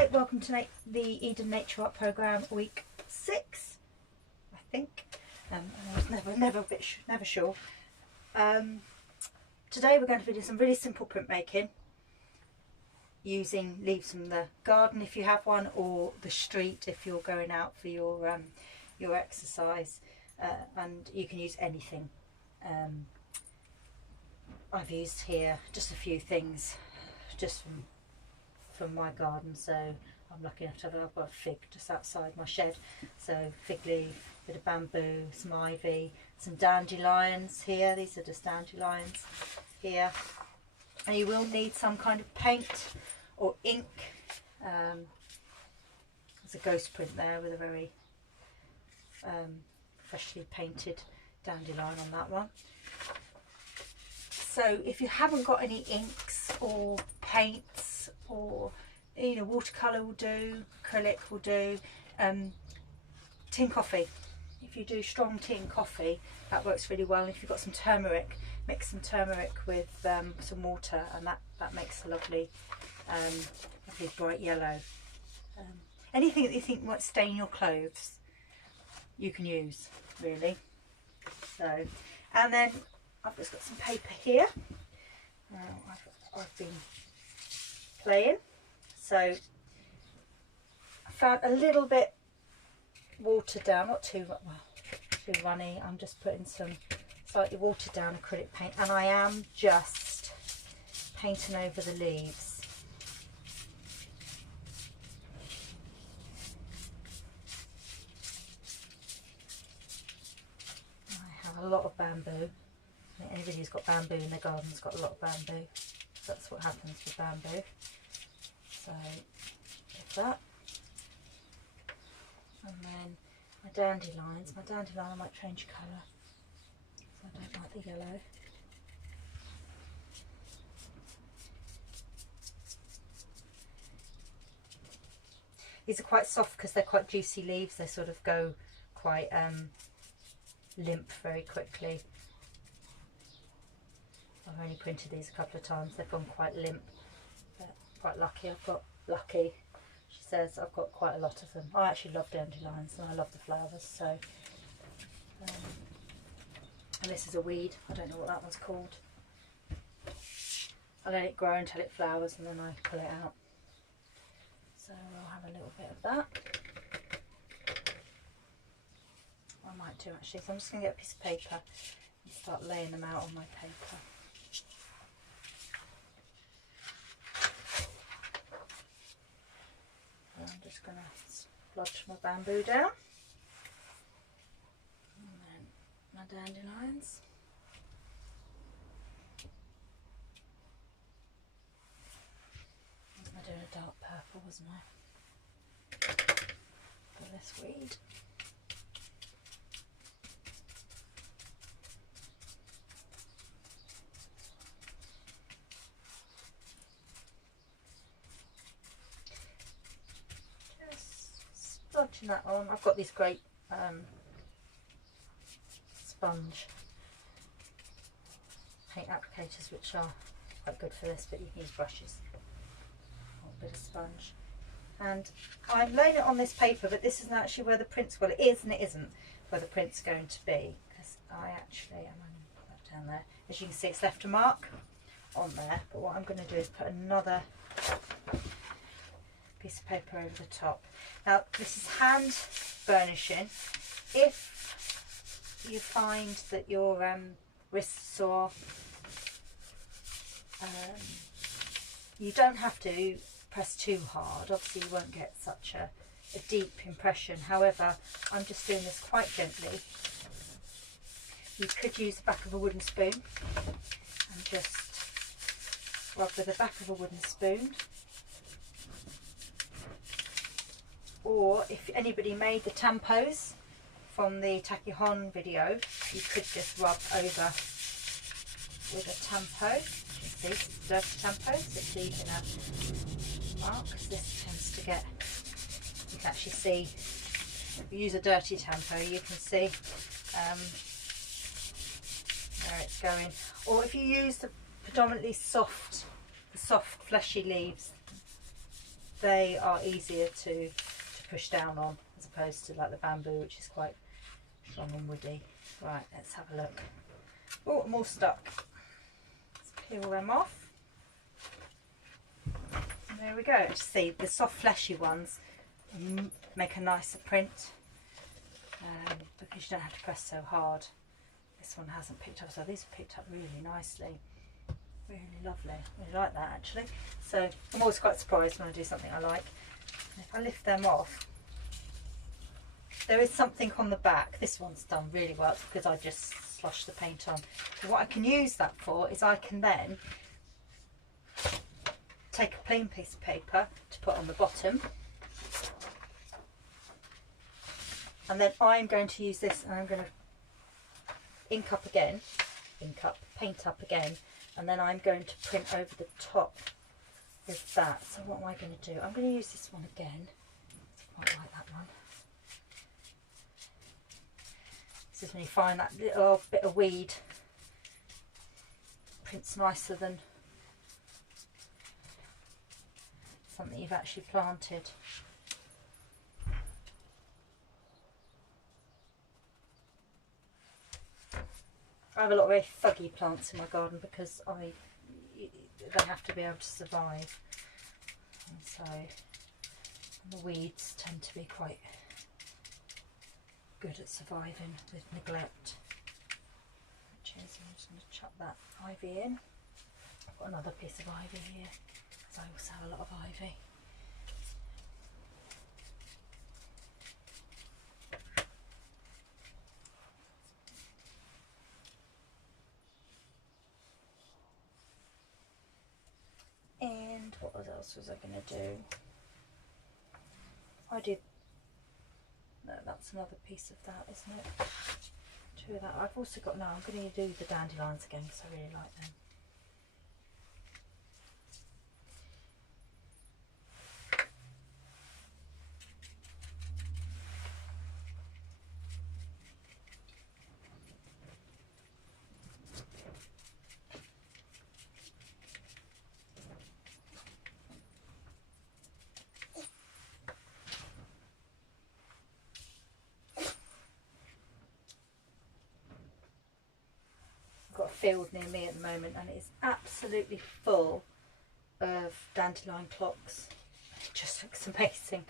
Hi, welcome to the Eden Nature Art Programme week 6, I think. I was never sure. Today we're going to be doing some really simple printmaking using leaves from the garden if you have one, or the street if you're going out for your exercise, and you can use anything. I've used here just a few things just from my garden, so I'm lucky enough to have, I've got a fig just outside my shed, so fig leaf, bit of bamboo, some ivy, some dandelions here. These are just dandelions here, and you will need some kind of paint or ink. There's a ghost print there with a very freshly painted dandelion on that one. So if you haven't got any inks or paints, or watercolour will do, acrylic will do, tin coffee. If you do strong tea and coffee, that works really well. And if you've got some turmeric, mix some turmeric with some water, and that makes a lovely bright yellow. Anything that you think might stain your clothes, you can use, really. So, and then I've just got some paper here. I've been playing, so I found a little bit watered down, not too runny. I'm just putting some slightly watered down acrylic paint, and I am just painting over the leaves. I have a lot of bamboo. Anybody who's got bamboo in their garden's got a lot of bamboo. That's what happens with bamboo. So with that, and then my dandelions. My dandelion I might change colour, so I don't like the yellow. These are quite soft because they're quite juicy leaves. They sort of go quite limp very quickly. I've only printed these a couple of times. They've gone quite limp, but quite lucky. Lucky, she says, I've got quite a lot of them. I actually love dandelions and I love the flowers. So, and this is a weed. I don't know what that one's called. I let it grow until it flowers, and then I pull it out. So I'll have a little bit of that. I might do actually. So I'm just going to get a piece of paper and start laying them out on my paper. I'm just going to splodge my bamboo down, and then my dandelions. I was doing a dark purple, wasn't I, for this weed. Splodging that on. I've got these great sponge paint applicators which are quite good for this, but you can use brushes or a bit of sponge. And I'm laying it on this paper, but this isn't actually where the print's, well, it is and it isn't where the print's going to be, because I actually am going to put that down there. As you can see, it's left a mark on there, but what I'm going to do is put another piece of paper over the top. Now this is hand burnishing. If you find that your wrist's sore, you don't have to press too hard. Obviously you won't get such a deep impression. However, I'm just doing this quite gently. You could use the back of a wooden spoon and just rub with the back of a wooden spoon. Or if anybody made the tampos from the Tacky Hon video, you could just rub over with a tampo. You can see, dirty tampos, it's leaving a mark, because this tends to get, you can actually see, if you use a dirty tampo, you can see where it's going. Or if you use the predominantly soft fleshy leaves, they are easier to push down on, as opposed to like the bamboo, which is quite strong and woody. Right, let's have a look. Oh, I'm all stuck. Let's peel them off. And there we go. Just see, the soft fleshy ones make a nicer print, because you don't have to press so hard. This one hasn't picked up, so these have picked up really nicely. Really lovely. Really like that actually. So I'm always quite surprised when I do something I like. And if I lift them off, there is something on the back. This one's done really well because I just sloshed the paint on. But what I can use that for is I can then take a plain piece of paper to put on the bottom, and then I'm going to use this and I'm going to paint up again, and then I'm going to print over the top with that. So what am I going to do? I'm going to use this one again. I quite like that one. This is when you find that little bit of weed prints nicer than something you've actually planted. I have a lot of very thuggy plants in my garden because they have to be able to survive, and so the weeds tend to be quite good at surviving with neglect. Which is, I'm just going to chuck that ivy in. I've got another piece of ivy here because I also have a lot of ivy. And what else was I going to do? No, that's another piece of that, isn't it? Two of that. I've also got, no, I'm going to do the dandelions again because I really like them. Field near me at the moment, and it is absolutely full of dandelion clocks. It just looks amazing.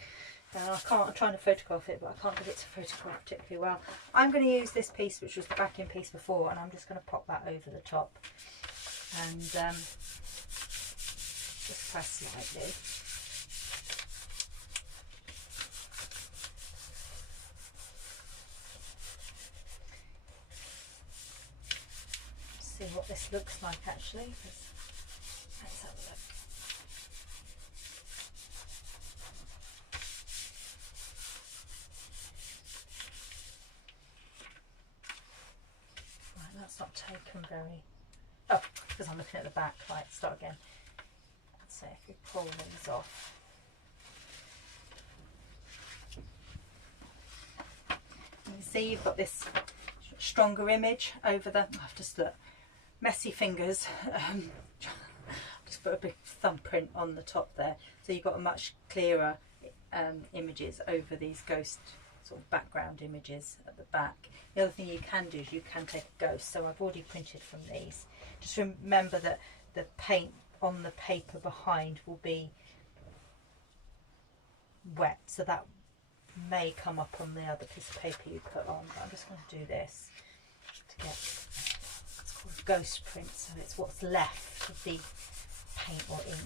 I'm trying to photograph it, but I can't get it to photograph particularly well. I'm going to use this piece, which was the backing piece before, and I'm just going to pop that over the top and just press lightly. See what this looks like actually. Let's have a look. Right, that's not taken very. Oh, because I'm looking at the back. Right, start again. So if we pull these off. You can see you've got this stronger image over the. I have to look. Messy fingers. Just put a big thumbprint on the top there, so you've got a much clearer images over these ghost sort of background images at the back. The other thing you can do is you can take a ghost, so I've already printed from these. Just remember that the paint on the paper behind will be wet, so that may come up on the other piece of paper you put on, but I'm just going to do this to get ghost print, so it's what's left of the paint or ink.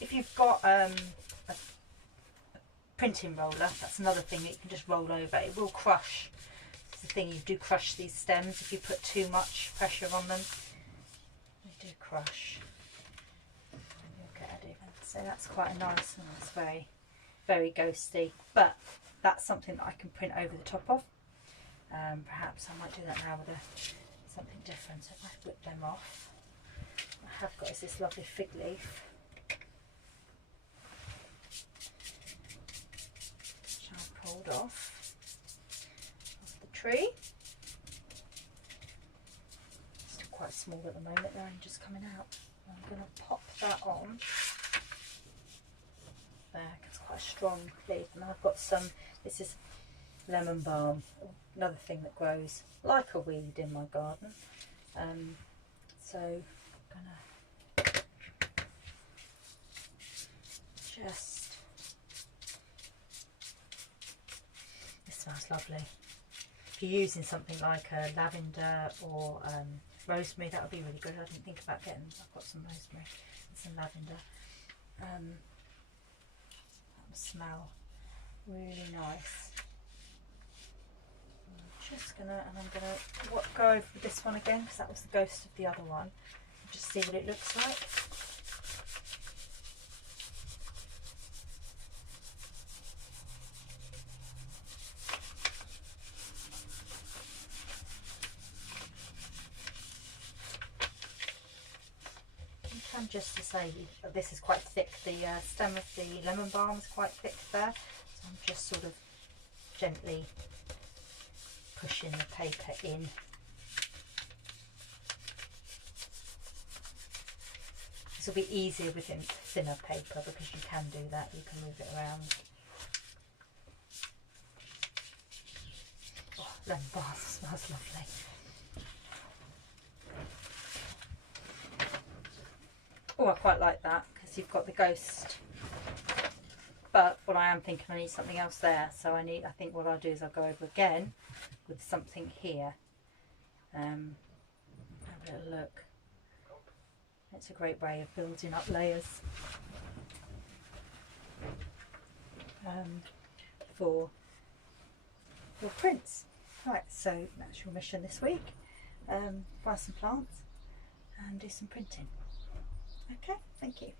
If you've got a printing roller, that's another thing that you can just roll over. It will crush. It's the thing, you do crush these stems if you put too much pressure on them. They do crush. So that's quite a nice one. It's very, very ghosty, but that's something that I can print over the top of. Perhaps I might do that now with something different. So if I whip them off, what I have got is this lovely fig leaf, which I pulled off. tree. Still quite small at the moment, they're only just coming out. I'm going to pop that on there, it's quite a strong leaf. And I've got some, this is lemon balm, another thing that grows like a weed in my garden. So I'm going to just, this smells lovely. If you're using something like a lavender or rosemary, that would be really good. I didn't think about getting, I've got some rosemary and some lavender. That will smell really nice. I'm just gonna, and I'm gonna go over this one again because that was the ghost of the other one. Just see what it looks like. And just to say, this is quite thick, the stem of the lemon balm is quite thick there, so I'm just sort of gently pushing the paper in. This will be easier with thinner paper because you can do that, you can move it around. Oh, lemon balm smells lovely. Oh, I quite like that because you've got the ghost, but what I am thinking, I need something else there, so I think what I'll do is I'll go over again with something here. Have a little look. It's a great way of building up layers for your prints. Right, so that's your mission this week. Buy some plants and do some printing. Okay, thank you.